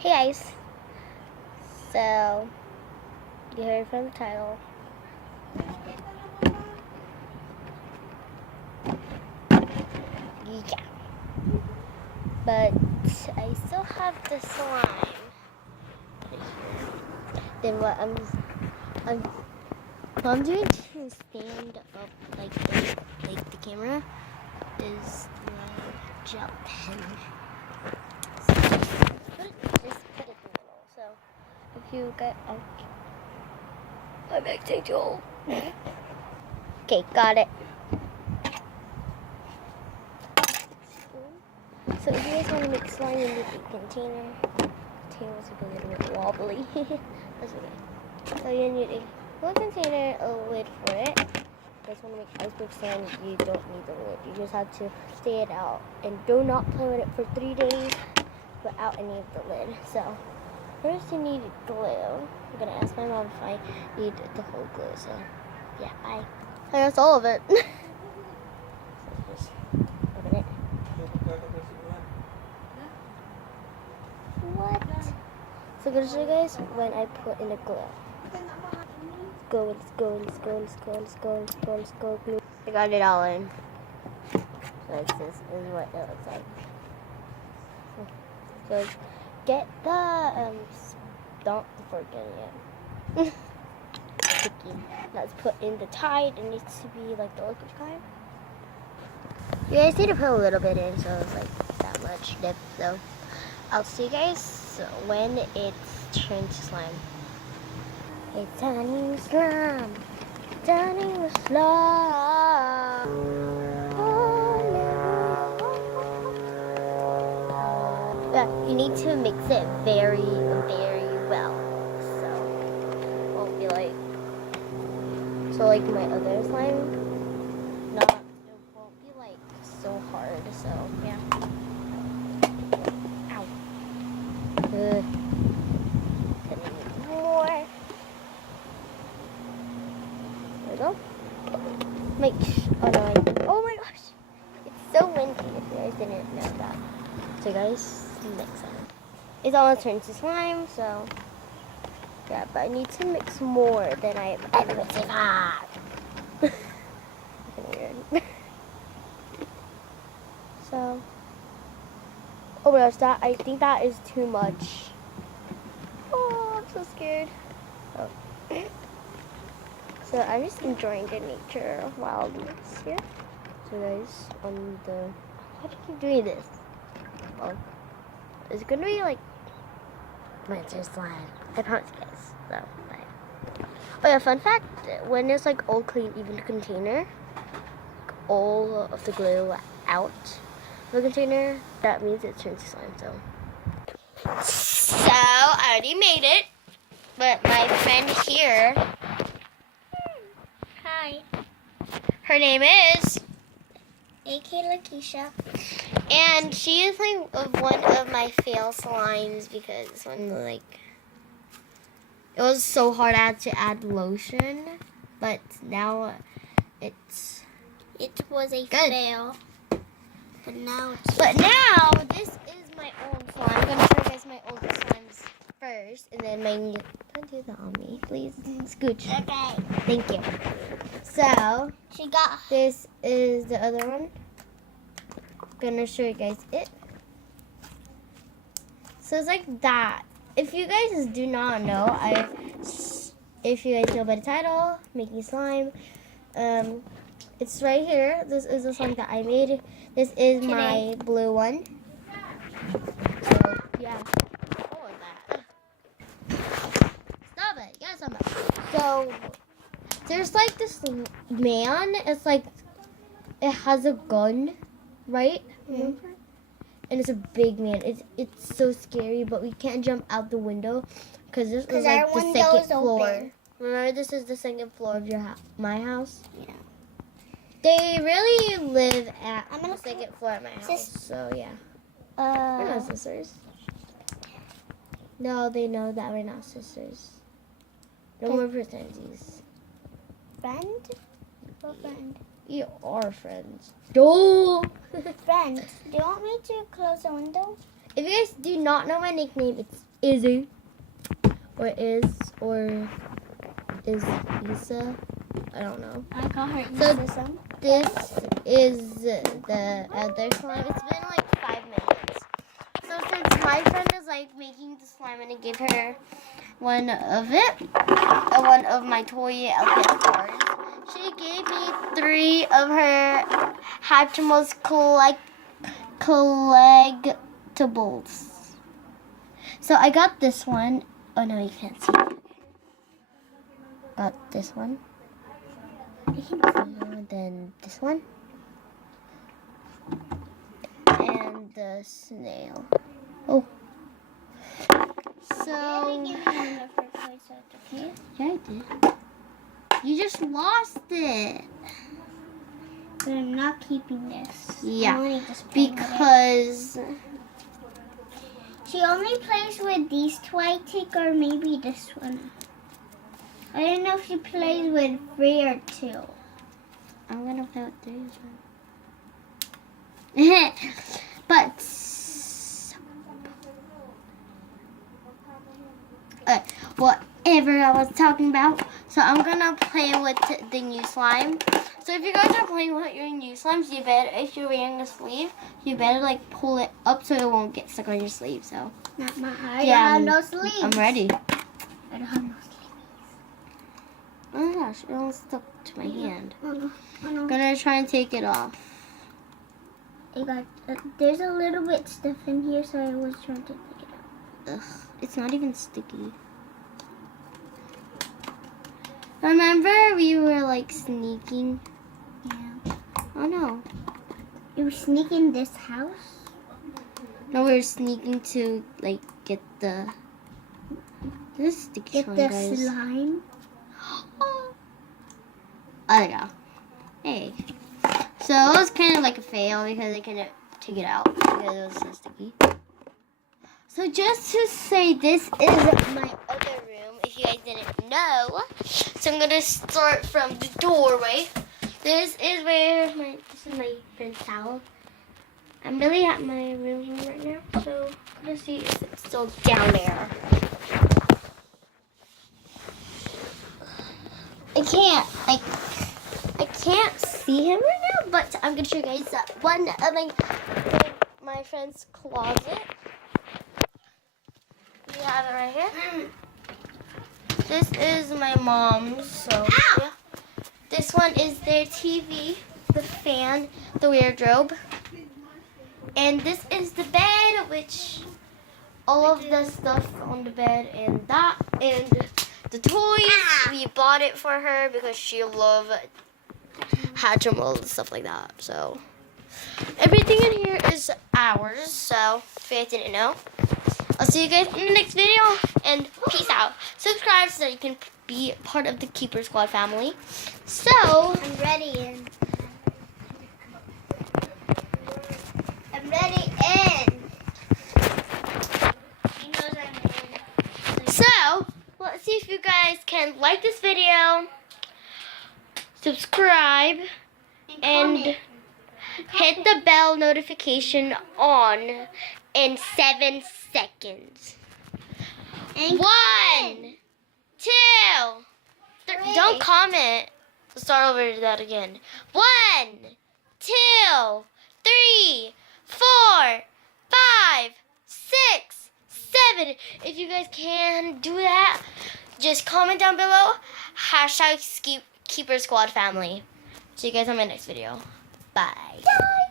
Hey guys, so you heard from the title. Yeah, but I still have the slime. Then what I'm doing to stand up like the camera is the gel pen. So just put it in the middle. So if you get I'm acting too. Okay, got it. So if you guys want to make slime, you need a container. The container's like a little bit wobbly. That's okay. So you need a full container, a lid for it. If you guys want to make iceberg slime, you don't need the lid. You just have to stay it out. And do not play with it for 3 days without any of the lid. So first you need glue. I'm going to ask my mom if I need the whole glue. So yeah, bye. That's all of it. So just open it. What? So I'm gonna show you guys when I put in the glue. Let's go, glue. I got it all in. So this is what it looks like. So get the don't forget it. Sticky. Let's put in the Tide. It needs to be like the liquid kind. You guys need to put a little bit in, so it's like that much dip. So I'll see you guys when it's turned to slime. It's turning slime, turning slime. Yeah, you need to mix it very, very well. So it won't be like like my other slime. It won't be like so hard. So yeah. Good. More. There we go. Oh my gosh. It's so windy if you guys didn't know that. So guys, mix it. It's almost turned to slime, so yeah, but I need to mix more than I ever would say that. Weird. So oh my gosh, I think that is too much. Oh, I'm so scared. Oh. So I'm just enjoying the nature of wildness here. So guys, how do you keep doing this? Well, it's gonna be like winter slime. I promise you guys. So, bye. Oh yeah, fun fact: when it's like all clean, even the container, all of the glue out of the container, that means it turns to slime. So I already made it, but my friend here. Hi. Her name is AK Lakeisha. And she is like one of my fail slimes because it was so hard I had to add lotion, but now it was a good fail. But now this is my old slime. I'm gonna show you guys my old slimes first, and then my new. Don't do that on me, please. Scooch. Okay. Thank you. So this is the other one. Gonna show you guys it. So it's like that. If you guys do not know, if you guys know by the title, making slime, it's right here. This is the slime that I made. This is my blue one. So yeah. Oh, that. Stop it. Yes, I'm back. So there's like this man. It's like it has a gun, right? Remember? And it's a big man. It's so scary, but we can't jump out the window because this is like the second floor. Open. Remember, this is the second floor of my house. Yeah. They really live at the second floor at my house. So yeah. We're not sisters. No, they know that we're not sisters. No more pretensies. Friend? What friend? You are friends. Duh! Friends, do you want me to close the window? If you guys do not know my nickname, it's Izzy. Or is Isa. I don't know. I call her So- Isa. This is the other slime. It's been like 5 minutes. So since my friend is like making the slime, I'm gonna give her one of my toy outfit cards. She gave me 3 of her Hatchimals collectibles. So I got this one. Oh no, you can't see it. Got this one. Then this one. And the snail. Oh. So. Okay? Yeah, I did. You just lost it. But I'm not keeping this. Yeah, I'm only just playing with it. Because. She only plays with these two, I think, or maybe this one. I don't know if she plays with 3 or 2. I'm gonna play with 3 as well. But. Whatever I was talking about. So I'm gonna play with the new slime. So if you guys are playing with your new slimes, you better, if you're wearing a sleeve, you better like pull it up so it won't get stuck on your sleeve. So Not my I Yeah, don't have no sleeves. I'm ready. I don't have no sleeves. Oh my gosh, it almost stuck to my hand. Oh no. Oh no. I'm gonna try and take it off. I got, there's a little bit stuff in here, so I was trying to take it out. Ugh, it's not even sticky. Remember we were like sneaking? Yeah. Oh no. You were sneaking this house? No, we were sneaking to like get the this sticky Get slime, the guys. slime? Oh, there you go. Hey. So it was kind of like a fail because I couldn't take it out because it was so sticky. So just to say, this is my other room, if you guys didn't know. So I'm gonna start from the doorway. This is my friend's towel. I'm really at my room right now, so I'm gonna see if it's still down there. I can't see him right now, but I'm gonna show you guys one of my friend's closet. We have it right here. This is my mom's, so yeah. This one is their TV, the fan, the wardrobe. And this is the bed, which all of the stuff on the bed and that and the toys. We bought it for her because she loves Hatchimals and stuff like that. So everything in here is ours. So if you guys didn't know, I'll see you guys in the next video, and peace out. Subscribe so that you can be part of the Keeper Squad family. So, I'm ready in. I'm ready in. He knows I'm in. so let's see if you guys can like this video, subscribe, and comment. hit the bell notification on in 7 seconds. And 1, 2, 3. Don't comment. Let's start over to that again. 1, 2, 3, 4, 5, 6, 7. If you guys can do that, just comment down below. # Keeper Squad family. See you guys on my next video. Bye. Bye.